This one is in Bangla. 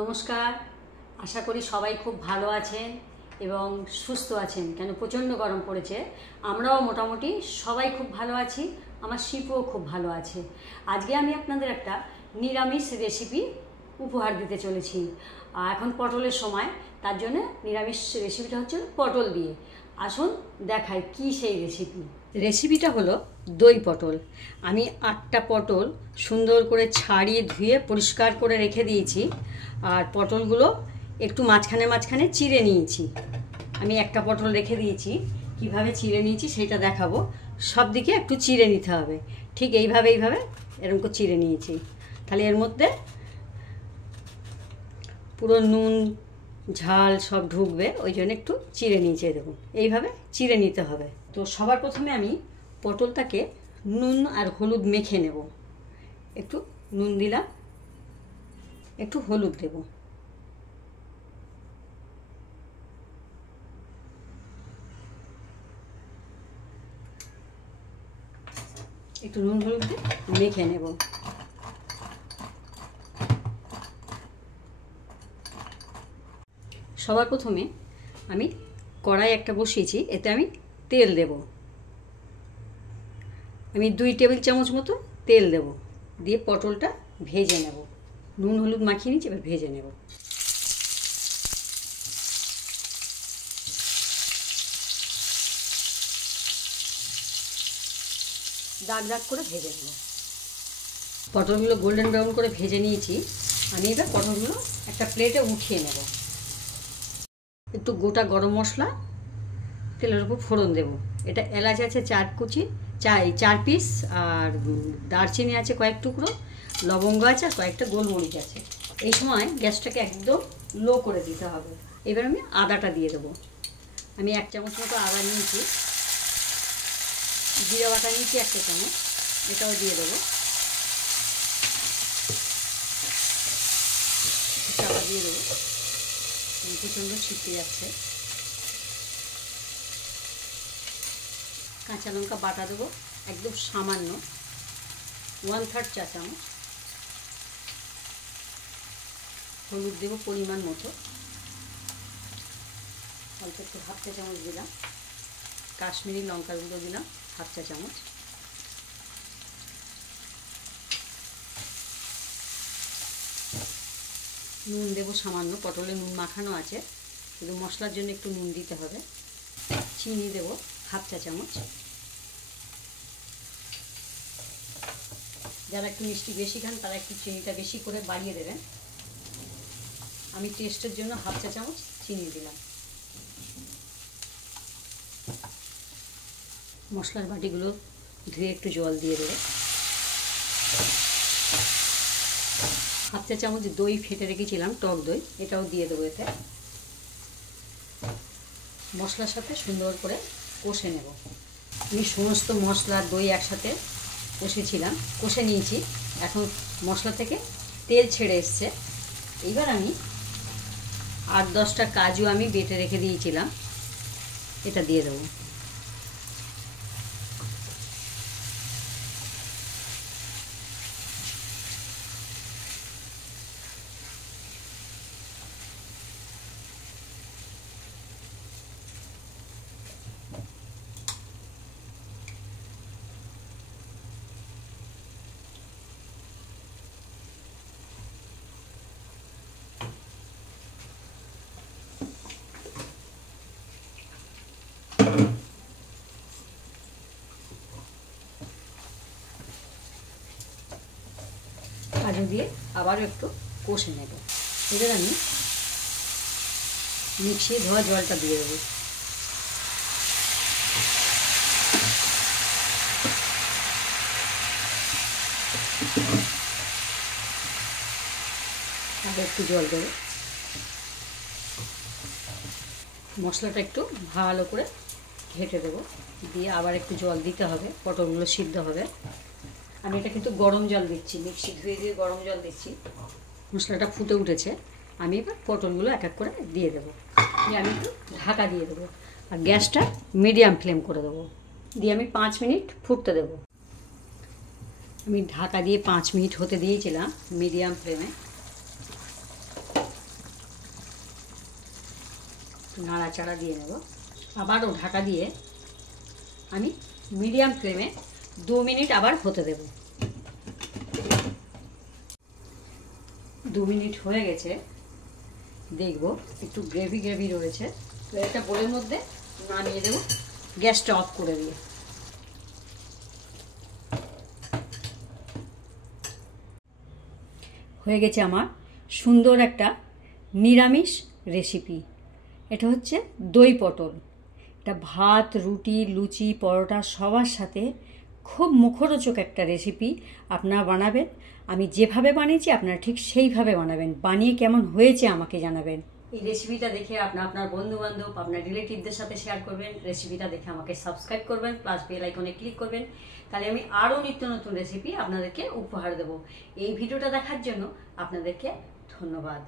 নমস্কার, আশা করি সবাই খুব ভালো আছেন এবং সুস্থ আছেন। কেন প্রচণ্ড গরম পড়েছে, আমরাও মোটামুটি সবাই খুব ভালো আছি। আমার শিপুও খুব ভালো আছে। আজকে আমি আপনাদের একটা নিরামিষ রেসিপি উপহার দিতে চলেছি। এখন পটলের সময়, তার জন্য নিরামিষ রেসিপিটা হচ্ছে পটল দিয়ে। আসুন দেখাই কি সেই রেসিপি। রেসিপিটা হলো দই পটল। আমি 8টা পটল সুন্দর করে ছাড়িয়ে ধুয়ে পরিষ্কার করে রেখে দিয়েছি। আর পটলগুলো একটু মাঝখানে মাঝখানে চিড়ে নিয়েছি। আমি একটা পটল রেখে দিয়েছি, কিভাবে চিড়ে নিয়েছি সেটা দেখাবো। সব দিকে একটু চিড়ে নিতে হবে, ঠিক এইভাবে এরকম করে চিড়ে নিয়েছি। তাহলে এর মধ্যে পুরো নুন ঝাল সব ঢুকবে, ওই জন্য একটু চিড়ে নিয়েছি। দেখুন এইভাবে চিড়ে নিতে হবে। তো সবার প্রথমে আমি পটলটাকে নুন আর হলুদ মেখে নেব। একটু নুন দিলাম, একটু হলুদ দেব, একটু নুন হলুদ দিয়ে মেখে নেব। সবার প্রথমে আমি কড়াই একটা বসিয়েছি, এতে আমি তেল দেব। আমি 2 টেবিল চামচ মতো তেল দেব, দিয়ে পটলটা ভেজে নেব। নুন হলুদ মাখিয়ে নিচ্ছি, এবার ভেজে নেব। দাগ দাগ করে ভেজে নেব। পটলগুলো গোল্ডেন ব্রাউন করে ভেজে নিয়েছি। আমি এবার পটলগুলো একটা প্লেটে উঠিয়ে নেব। একটু গোটা গরম মশলা তেলের উপর ফোড়ন দেব। এটা এলাচ আছে 4 পিস, আর দারচিনি আছে কয়েক টুকরো, লবঙ্গ আছে আর কয়েকটা গোলমরিচ আছে। এই সময় গ্যাসটাকে একদম লো করে দিতে হবে। এবার আমি আদাটা দিয়ে দেবো। আমি 1 চামচ মতো আদা নিয়েছি। জিরা বাটা নিয়েছি 1 চামচ, এটাও দিয়ে দেবো। চাপা দিয়ে দেবো, প্রচণ্ড ছিটকে যাচ্ছে। কাঁচা লঙ্কা বাটা দেবো একদম সামান্য, 1/3 চা চামচ। হলুদ দেবো পরিমাণ মতো, অল্প একটু 1/2 চা চামচ দিলাম। কাশ্মীরি লঙ্কার গুঁড়ো দিলাম 1/2 চা চামচ। নুন দেবো সামান্য, পটলে নুন মাখানো আছে, শুধু মশলার জন্য একটু নুন দিতে হবে। চিনি দেবো 1/2 চা চামচ। যারা একটু মিষ্টি বেশি খান তারা একটু চিনিটা বেশি করে বাড়িয়ে দেবেন। আমি টেস্টের জন্য 1/2 চা চামচ চিনি দিলাম। মশলার বাটিগুলো ধুয়ে একটু জল দিয়ে দেবো। 1/2 চা চামচ দই ফেটে রেখেছিলাম, টক দই, এটাও দিয়ে দেবো এতে। মশলার সাথে সুন্দর করে কষে নেব। আমি সমস্ত মশলা দই একসাথে কষে নিয়েছি। এখন মশলা থেকে তেল ছেড়ে এসছে। এবার আমি 8-10টা কাজু আমি বেটে রেখে দিয়েছিলাম, এটা দিয়ে দেবো। কাজু দিয়ে আবারও একটু কষে নেব। এবার আমি মিক্সিয়ে ধোয়া জলটা দিয়ে দেবো। আবার একটু জল দেবো। মশলাটা একটু ভালো করে ঘেঁটে দেবো, দিয়ে আবার একটু জল দিতে হবে, পটলগুলো সিদ্ধ হবে। আমি এটা কিন্তু গরম জল দিচ্ছি, মিক্সি ধুয়ে দিয়ে গরম জল দিচ্ছি। মশলাটা ফুটে উঠেছে, আমি এবার পটলগুলো এক এক করে দিয়ে দেবো। দিয়ে আমি একটু ঢাকা দিয়ে দেবো, আর গ্যাসটা মিডিয়াম ফ্লেম করে দেবো। দিয়ে আমি 5 মিনিট ফুটতে দেবো। আমি ঢাকা দিয়ে 5 মিনিট হতে দিয়েছিলাম মিডিয়াম ফ্লেমে। নাড়াচাড়া দিয়ে নেব। আবারও ঢাকা দিয়ে আমি মিডিয়াম ফ্লেমে 2 মিনিট আবার হতে দেব। 2 মিনিট হয়ে গেছে, দেখব একটু গ্রেভি গ্রেভি রয়েছে, তো একটা বোলের মধ্যে নামিয়ে দেব, গ্যাসটা অফ করে দিয়ে। হয়ে গেছে আমার সুন্দর একটা নিরামিষ রেসিপি। এটা হচ্ছে দই পটল। এটা ভাত, রুটি, লুচি, পরোটা সবার সাথে খুব মুখরোচক একটা রেসিপি আপনারা বানাবেন। আমি যেভাবে বানিয়েছি আপনারা ঠিক সেইভাবে বানাবেন, বানিয়ে কেমন হয়েছে আমাকে জানাবেন। এই রেসিপিটা দেখে আপনার বন্ধুবান্ধব, আপনার রিলেটিভদের সাথে শেয়ার করবেন। রেসিপিটা দেখে আমাকে সাবস্ক্রাইব করবেন, প্লাস বেল আইকনে ক্লিক করবেন, তাহলে আমি আরও নিত্য নতুন রেসিপি আপনাদেরকে উপহার দেব। এই ভিডিওটা দেখার জন্য আপনাদেরকে ধন্যবাদ।